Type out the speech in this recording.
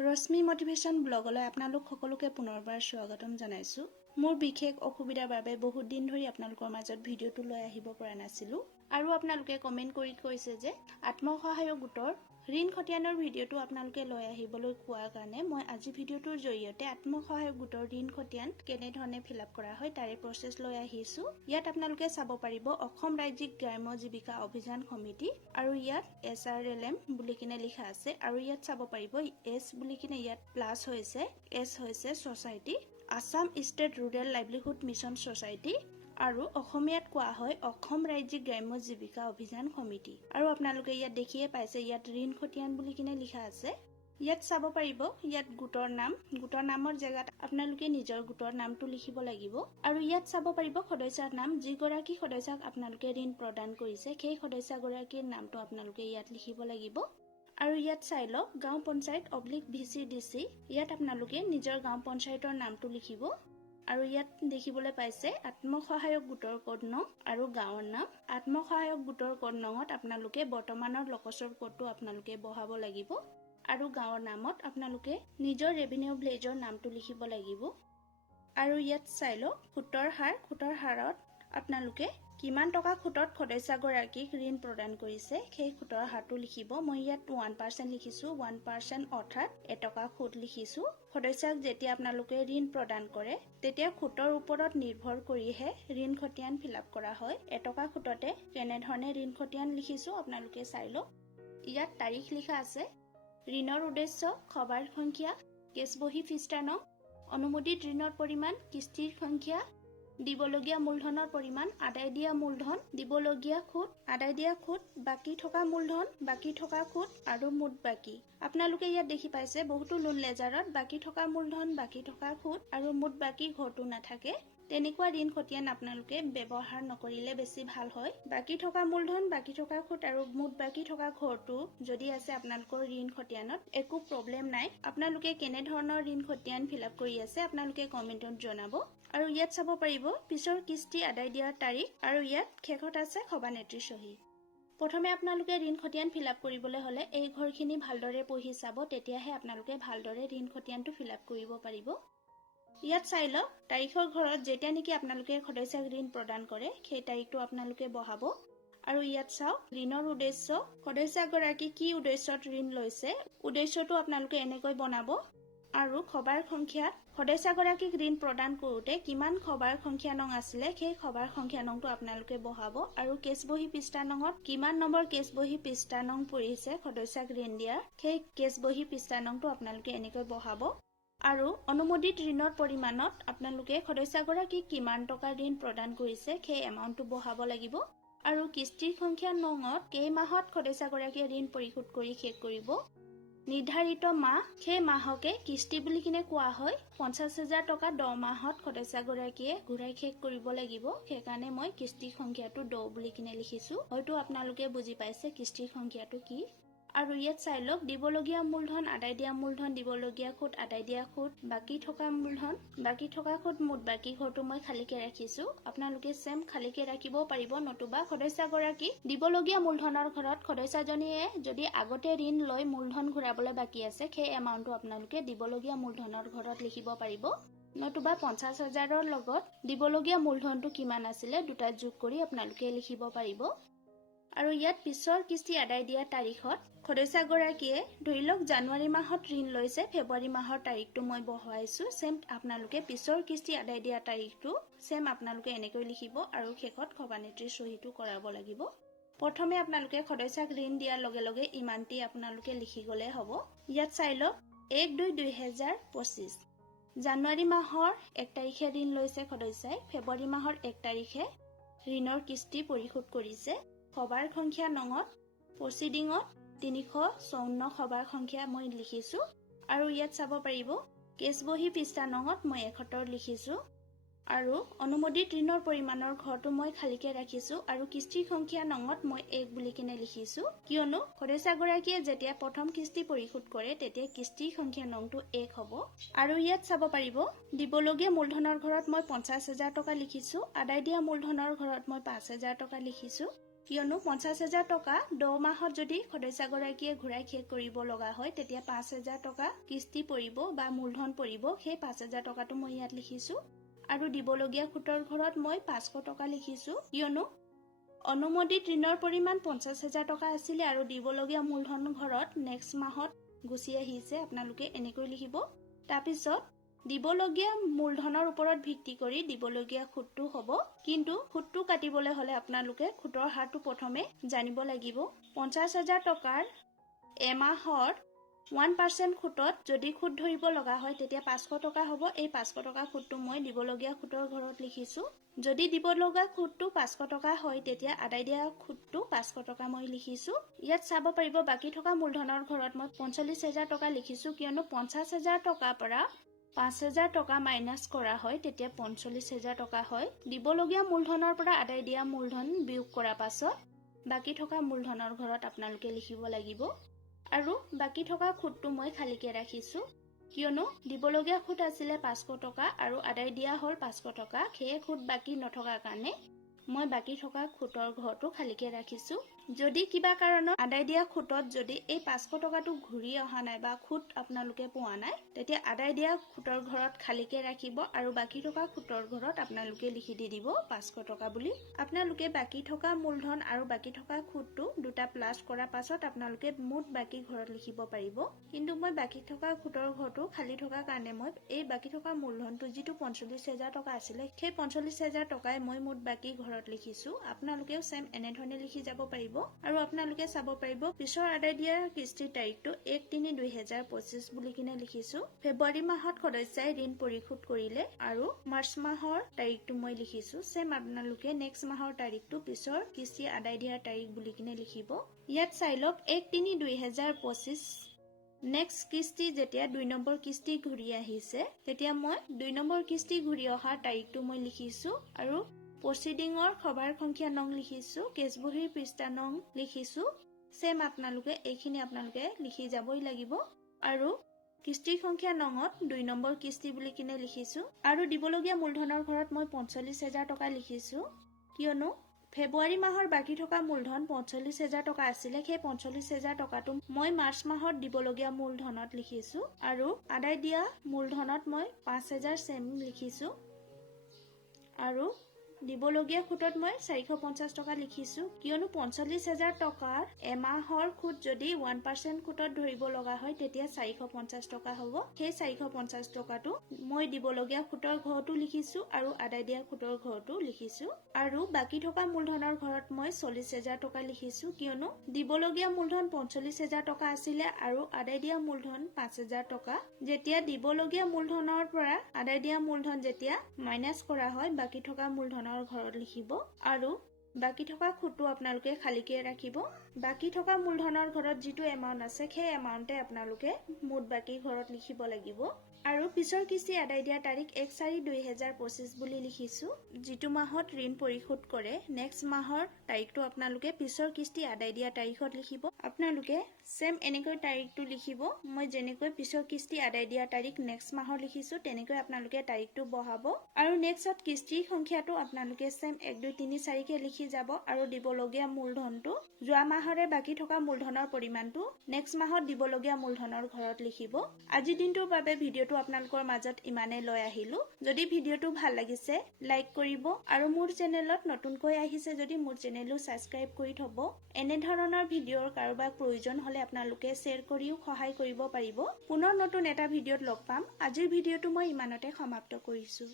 ৰশ্মি motivation ব্লগলৈ আপোনালোক সকলোকে পুনৰবাৰ স্বাগতম জনাইছোঁ। মোৰ বিশেষ অসুবিধাৰ বাবে বহুত দিন ধৰি আপোনালোকৰ মাজত ভিডিঅ'টো লৈ আহিব পৰা নাছিলোঁ। আৰু আপোনালোকে কমেণ্ট কৰি কৈছে যে আত্মসহায়ক গোটৰ ঋণ খতিয়ানৰ ভিডিঅ'টো আপোনালোকে লৈ আহিবলৈ কোৱাৰ কাৰণে মই আজি ভিডিঅ'টোৰ জৰিয়তে আত্মসহায়ক গোটৰ ঋণ খতিয়ান কেনেধৰণে ফিল আপ কৰা হয় তাৰে প্ৰচেছ লৈ আহিছোঁ। ইয়াত আপোনালোকে চাব পাৰিব অসম ৰাজ্যিক গ্ৰাম্য জীৱিকা অভিযান সমিতি আৰু ইয়াত এছ আৰ এল এম বুলি কিনে লিখা আছে আৰু ইয়াত চাব পাৰিব এছ বুলি কিনে ইয়াত প্লাছ হৈছে এছ হৈছে society Assam state rural livelihood mission society আৰু অসমীয়াত কোৱা হয় অসম ৰাজ্যিক গ্ৰাম্য জীৱিকা অভিযান সমিতি। আৰু আপোনালোকে ইয়াত দেখিয়ে পাইছে ইয়াত ঋণ খতিয়ান বুলি কিনে লিখা আছে। ইয়াত চাব পাৰিব ইয়াত গোটৰ নাম গোটৰ নামৰ জেগাত আপোনালোকে নিজৰ গোটৰ নামটো লিখিব লাগিব। আৰু ইয়াত চাব পাৰিব সদস্যাৰ নাম যিগৰাকী সদস্যাক আপোনালোকে ঋণ প্ৰদান কৰিছে সেই সদস্যগৰাকীৰ নামটো আপোনালোকে ইয়াত লিখিব লাগিব। আৰু ইয়াত চাই লওক গাঁও panchayat oblique V C D C ইয়াত আপোনালোকে নিজৰ গাঁও পঞ্চায়তৰ নামটো লিখিব। আৰু ইয়াত দেখিবলৈ পাইছে আত্মসহায়ক গোটৰ কড নং আৰু গাঁৱৰ নাম। আত্মসহায়ক গোটৰ কড নঙত আপোনালোকে বৰ্তমানৰ লকচৰ কডটো আপোনালোকে বহাব লাগিব আৰু গাঁৱৰ নামত আপোনালোকে নিজৰ ৰেভিনিউ ভিলেজৰ নামটো লিখিব লাগিব। আৰু ইয়াত চাই লওক সুতৰ হাৰ সুতৰ হাৰত আপোনালোকে কিমান টকা সুতত সদস্যগৰাকীক ঋণ প্ৰদান কৰিছে সেই সুতৰ হাৰটো লিখিব। মই ইয়াত ওৱান পাৰ্চেণ্ট লিখিছোঁ ওৱান পাৰ্চেণ্ট অৰ্থাৎ এটকা সুত লিখিছোঁ। সদস্যাক যেতিয়া আপোনালোকে ঋণ প্ৰদান কৰে তেতিয়া সুতৰ ওপৰত নিৰ্ভৰ কৰিহে ঋণ খতিয়ান ফিল আপ কৰা হয়। এটকা সুততে কেনেধৰণে ঋণ খতিয়ান লিখিছোঁ আপোনালোকে চাই লওক। ইয়াত তাৰিখ লিখা আছে। ঋণৰ উদ্দেশ্য সবাৰ সংখ্যা কেছ বহী ফিষ্টাৰ নং অনুমোদিত ঋণৰ পৰিমাণ কিস্তিৰ সংখ্যা দিবলগীয়া মূলধনৰ পৰিমাণ আদায় দিয়া মূলধন দিবলগীয়া সুত আদায় দিয়া সুত বাকী থকা মূলধন বাকী থকা সুত আৰু মুঠ বাকী। আপোনালোকে ইয়াত দেখি পাইছে বহুতো লোন লেজাৰত বাকী থকা মূলধন বাকী থকা সুত আৰু মুঠ বাকী ঘৰটো নাথাকে। তেনেকুৱা ঋণ খতিয়ান আপোনালোকে ব্যৱহাৰ নকৰিলে বেছি ভাল হয়। বাকী থকা মূলধন বাকী থকা সুত আৰু মুঠ বাকী থকা ঘৰটো যদি আছে আপোনালোকৰ ঋণ খতিয়ানত একো প্ৰব্লেম নাই। আপোনালোকে কেনেধৰণৰ ঋণ খতিয়ান ফিল আপ কৰি আছে আপোনালোকে কমেণ্টত জনাব। আৰু ইয়াত চাব পাৰিব পিছৰ কিস্তি আদায় দিয়াৰ তাৰিখ আৰু ইয়াত শেষত আছে সভানেত্ৰীৰ চহী প্ৰথমে আপোনালোকে ঋণ খতিয়ান ফিল আপ কৰিবলৈ হ'লে এই ঘৰখিনি ভালদৰে পঢ়ি চাব তেতিয়াহে আপোনালোকে ভালদৰে ঋণ খতিয়ানটো ফিল আপ কৰিব পাৰিব। ইয়াত চাই লওক তাৰিখৰ ঘৰত যেতিয়া নেকি আপোনালোকে সদস্যাক ঋণ প্ৰদান কৰে সেই তাৰিখটো আপোনালোকে বহাব। আৰু ইয়াত চাওক ঋণৰ উদ্দেশ্য সদস্যগৰাকী কি উদ্দেশ্যত ঋণ লৈছে উদ্দেশ্যটো আপোনালোকে এনেকৈ বনাব। আৰু সবাৰ সংখ্যাত সদস্যগৰাকীক ঋণ প্ৰদান কৰোঁতে কিমান সবাৰ সংখ্যা নং আছিলে সেই সবাৰ সংখ্যা নংটো আপোনালোকে বহাব। আৰু কেছ বহী পৃষ্ঠা নঙত কিমান নম্বৰ কেছ বহী পৃষ্ঠা নং পৰিছে সদস্যাক ঋণ দিয়াৰ সেই কেছ বহী পৃষ্ঠা নংটো আপোনালোকে এনেকৈ বহাব। আৰু অনুমোদিত ঋণৰ পৰিমাণত আপোনালোকে সদস্যগৰাকীক কিমান টকা ঋণ প্ৰদান কৰিছে সেই এমাউণ্টটো বহাব লাগিব। আৰু কিস্তিৰ সংখ্যা নঙত কেইমাহত সদস্যগৰাকীয়ে ঋণ পৰিশোধ কৰি শেষ কৰিব? নিৰ্ধাৰিত মাহ সেই মাহকে কিস্তি বুলি কিনে কোৱা হয়। পঞ্চাছ হাজাৰ টকা দহ মাহত সদস্যগৰাকীয়ে ঘূৰাই শেষ কৰিব লাগিব। সেইকাৰণে মই কিস্তিৰ সংখ্যাটো দহ বুলি কিনে লিখিছোঁ। হয়তো আপোনালোকে বুজি পাইছে কিস্তিৰ সংখ্যাটো কি। আৰু ইয়াত চাই লওক দিবলগীয়া মূলধন আদায় দিয়া মূলধন দিবলগীয়া সুত আদায় দিয়া সুত বাকী থকা মূলধন বাকী থকা সুত মুঠ বাকী ঘৰটো মই খালীকে ৰাখিছোঁ। আপোনালোকে চেম খালীকে ৰাখিবও পাৰিব নতুবা সদস্যগৰাকী দিবলগীয়া মূলধনৰ ঘৰত সদস্যজনীয়ে যদি আগতে ঋণ লৈ মূলধন ঘূৰাবলৈ বাকী আছে সেই এমাউণ্টটো আপোনালোকে দিবলগীয়া মূলধনৰ ঘৰত লিখিব পাৰিব। নতুবা পঞ্চাছ হাজাৰৰ লগত দিবলগীয়া মূলধনটো কিমান আছিলে দুটাত যোগ কৰি আপোনালোকে লিখিব পাৰিব। আৰু ইয়াত পিছৰ কিস্তি আদায় দিয়া তাৰিখত সদস্যগৰাকীয়ে ধৰি লওক জানুৱাৰী মাহত ঋণ লৈছে ফেব্ৰুৱাৰী মাহৰ তাৰিখটো মই বঢ়াইছোঁ ছেম আপোনালোকে পিছৰ কিস্তি আদায় দিয়া তাৰিখটো ছেম আপোনালোকে এনেকৈ লিখিব আৰু শেষত সভানেত্ৰীৰ চহীটো কৰাব লাগিব। প্ৰথমে আপোনালোকে সদস্যাক ঋণ দিয়াৰ লগে লগে ইমানটি আপোনালোকে লিখি গ'লে হ'ব। ইয়াত চাই লওক এক দুই দুহেজাৰ পঁচিছ। জানুৱাৰী মাহৰ এক তাৰিখে ঋণ লৈছে সদস্যাই ফেব্ৰুৱাৰী মাহৰ এক তাৰিখে ঋণৰ কিস্তি পৰিশোধ কৰিছে। সবাৰ সংখ্যা নঙত প্ৰচিডিঙত তিনিশ চৌৱন্ন সবাৰ সংখ্যা মই লিখিছোঁ। আৰু ইয়াত চাব পাৰিব কেছ বহী পৃষ্ঠা নঙত মই এসত্তৰ লিখিছোঁ। আৰু অনুমোদিত ঋণৰ পৰিমাণৰ ঘৰটো মই খালীকে ৰাখিছোঁ আৰু কিস্তিৰ সংখ্যা নঙত মই এক বুলি কিনে লিখিছোঁ। কিয়নো সদস্যগৰাকীয়ে যেতিয়া প্ৰথম কিস্তি পৰিশোধ কৰে তেতিয়া কিস্তিৰ সংখ্যা নংটো এক হ'ব। আৰু ইয়াত চাব পাৰিব দিবলগীয়া মূলধনৰ ঘৰত মই পঞ্চাছ হাজাৰ টকা লিখিছোঁ আদায় দিয়া মূলধনৰ ঘৰত মই পাঁচ হাজাৰ টকা লিখিছোঁ। কিয়নো পঞ্চাছ হাজাৰ টকা দহ মাহত যদি সদস্যগৰাকীয়ে ঘূৰাই শেষ কৰিব লগা হয় তেতিয়া পাঁচ হাজাৰ টকা কিস্তি পৰিব বা মূলধন পৰিব। সেই পাঁচ হাজাৰ টকাটো মই ইয়াত লিখিছো। আৰু দিবলগীয়া সুতৰ ঘৰত মই পাঁচশ টকা লিখিছো। কিয়নো অনুমোদিত ঋণৰ পৰিমাণ পঞ্চাছ হাজাৰ টকা আছিলে আৰু দিবলগীয়া মূলধন ঘৰত নেক্সট মাহত গুচি আহিছে। আপোনালোকে এনেকৈ লিখিব। তাৰপিছত দিবলগীয়া মূলধনৰ ওপৰত ভিত্তি কৰি দিবলগীয়া সুতটো হ'ব। কিন্তু সুতটো কাটিবলৈ হ'লে আপোনালোকে সুতৰ হাৰটো প্ৰথমে জানিব লাগিব। পঞ্চাছ হাজাৰ টকাৰ এমাহৰ ওৱান পাৰ্চেণ্ট সুতত যদি সুত ধৰিব লগা হয় তেতিয়া পাঁচশ টকা হ'ব। এই পাঁচশ টকা সুতটো মই দিবলগীয়া সুতৰ ঘৰত লিখিছোঁ। যদি দিব লগা সুতটো পাঁচশ টকা হয় তেতিয়া আদায় দিয়া সুতটো পাঁচশ টকা মই লিখিছোঁ। ইয়াত চাব পাৰিব বাকী থকা মূলধনৰ ঘৰত মই পঞ্চল্লিছ হাজাৰ টকা লিখিছোঁ কিয়নো পঞ্চাছ হাজাৰ টকাৰ পৰা পাঁচ হাজাৰ টকা মাইনাছ কৰা হয় তেতিয়া পঞ্চল্লিছ হাজাৰ টকা হয়। দিবলগীয়া মূলধনৰ পৰা আদায় দিয়া মূলধন বিয়োগ কৰাৰ পাছত বাকী থকা মূলধনৰ ঘৰত আপোনালোকে লিখিব লাগিব। আৰু বাকী থকা সুতটো মই খালীকে ৰাখিছোঁ। কিয়নো দিবলগীয়া সুত আছিলে পাঁচশ টকা আৰু আদায় দিয়া হ'ল পাঁচশ টকা। সেই সুত বাকী নথকাৰ কাৰণে মই বাকী থকা সুতৰ ঘৰটো খালীকে ৰাখিছোঁ। যদি কিবা কাৰণত আদায় দিয়া সুতত যদি এই পাঁচশ টকাটো ঘূৰি অহা নাই বা সুত আপোনালোকে পোৱা নাই তেতিয়া আদায় দিয়া সুতৰ ঘৰত খালীকে ৰাখিব আৰু বাকী থকা সুতৰ ঘৰত আপোনালোকে লিখি দি দিব পাঁচশ টকা বুলি। আপোনালোকে বাকী থকা মূলধন আৰু বাকী থকা সুতটো দুটা প্লাছ কৰাৰ পাছত আপোনালোকে মুঠ বাকী ঘৰত লিখিব পাৰিব। কিন্তু মই বাকী থকা সুতৰ ঘৰটো খালী থকাৰ কাৰণে মই এই বাকী থকা মূলধনটো যিটো পঞ্চল্লিছ হাজাৰ টকা আছিলে সেই পঞ্চল্লিছ হাজাৰ টকাই মই মুঠ বাকী ঘৰত লিখিছোঁ। আপোনালোকেও ছেম এনেধৰণে লিখি যাব পাৰিব। আৰু আপোনালোকে চাব পাৰিব পিছৰ আদায় দিয়াৰ কিস্তিৰ তাৰিখটো এক তিনি দুই হেজাৰ পঁচিছ বুলি কিনে লিখিছোঁ। ফেব্ৰুৱাৰী মাহত সদস্যাই ঋণ পৰিশোধ কৰিলে আৰু মাৰ্চ মাহৰ তাৰিখটো মই লিখিছোঁ। ছেম আপোনালোকে নেক্সট মাহৰ তাৰিখটো পিছৰ কিস্তি আদায় দিয়াৰ তাৰিখ বুলি কিনে লিখিব। ইয়াত চাই লওক এক তিনি দুই হেজাৰ পঁচিছ নেক্সট কিস্তি যেতিয়া দুই নম্বৰ কিস্তি ঘূৰি আহিছে তেতিয়া মই দুই নম্বৰ কিস্তি ঘূৰি অহাৰ তাৰিখটো মই লিখিছোঁ। আৰু প্ৰচিডিঙৰ সভাৰ সংখ্যা নং লিখিছোঁ কেচবহীৰ পৃষ্ঠা নং লিখিছোঁ। ছেম আপোনালোকে এইখিনি আপোনালোকে লিখি যাবই লাগিব। আৰু কিস্তিৰ সংখ্যা নঙত দুই নম্বৰ কিস্তি বুলি কিনে লিখিছোঁ। আৰু দিবলগীয়া মূলধনৰ ঘৰত মই পঞ্চল্লিছ হাজাৰ টকা লিখিছোঁ। কিয়নো ফেব্ৰুৱাৰী মাহৰ বাকী থকা মূলধন পঞ্চল্লিছ হাজাৰ টকা আছিলে সেই পঞ্চল্লিছ হাজাৰ টকাটো মই মাৰ্চ মাহত দিবলগীয়া মূলধনত লিখিছোঁ। আৰু আদায় দিয়া মূলধনত মই পাঁচ হাজাৰ ছেম লিখিছোঁ। আৰু দিবলগীয়া সুতত মই চাৰিশ পঞ্চাছ টকা লিখিছোঁ। কিয়নো পঞ্চল্লিছ হাজাৰ টকাৰ এমাহৰ সুত যদি ওৱান পাৰ্চেণ্ট সুতত ধৰিব লগা হয় তেতিয়া চাৰিশ পঞ্চাছ টকা হ'ব। সেই চাৰিশ পঞ্চাছ টকাটো মই দিবলগীয়া সুতৰ ঘৰতো লিখিছোঁ আৰু আদায় দিয়া সুতৰ ঘৰতো লিখিছোঁ। আৰু বাকী থকা মূলধনৰ ঘৰত মই চল্লিছ হাজাৰ টকা লিখিছোঁ। কিয়নো দিবলগীয়া মূলধন পঞ্চল্লিছ হাজাৰ টকা আছিলে আৰু আদায় দিয়া মূলধন পাঁচ হাজাৰ টকা। যেতিয়া দিবলগীয়া মূলধনৰ পৰা আদায় দিয়া মূলধন যেতিয়া মাইনাছ কৰা হয় বাকী থকা মূলধনৰ ঘৰত লিখিব আৰু বাকী থকা সুতো আপোনালোকে খালীকে ৰাখিব। বাকী থকা মূলধনৰ ঘৰত যিটো এমাউণ্ট আছে সেই এমাউণ্টে আপোনালোকে মুঠ বাকী ঘৰত লিখিব লাগিব। আৰু পিছৰ কিস্তি আদায় দিয়া তাৰিখ এক চাৰি দুই হেজাৰ পঁচিছ বুলি লিখিছোঁ। যিটো মাহত ঋণ পৰিশোধ কৰে নেক্সট মাহৰ তাৰিখটো আপোনালোকে পিছৰ কিস্তি আদায় দিয়া তাৰিখত লিখিব। আপোনালোকে ছেম এনেকৈ তাৰিখটো লিখিব। মই যেনেকৈ পিছৰ কিস্তি আদায় দিয়া তাৰিখ নেক্সট মাহৰ লিখিছোঁ তেনেকৈ আপোনালোকে তাৰিখটো বহাব আৰু নেক্সটত কিস্তিৰ সংখ্যাটো আপোনালোকে ছেম এক দুই তিনি চাৰিকে লিখি যাব আৰু দিবলগীয়া মূলধনটো যোৱা মাহৰে বাকী থকা মূলধনৰ পৰিমাণটো নেক্সট মাহত দিবলগীয়া মূলধনৰ ঘৰত লিখিব। আজিৰ দিনটোৰ বাবে ভিডিঅ'টো আপোনালোকৰ মাজত ইমানেই লৈ আহিলোঁ। যদি ভিডিঅ'টো ভাল লাগিছে লাইক কৰিব আৰু মোৰ চেনেলত নতুনকৈ আহিছে যদি মোৰ চেনেলো ছাবস্ক্ৰাইব কৰি থ'ব এনেধৰণৰ ভিডিঅ'ৰ কাৰোবাক প্ৰয়োজন হ'লে আপোনালোকে শ্বেয়াৰ কৰিও সহায় কৰিব পাৰিব। পুনৰ নতুন এটা ভিডিঅ'ত লগ পাম। আজিৰ ভিডিঅ'টো মই ইমানতে সমাপ্ত কৰিছোঁ।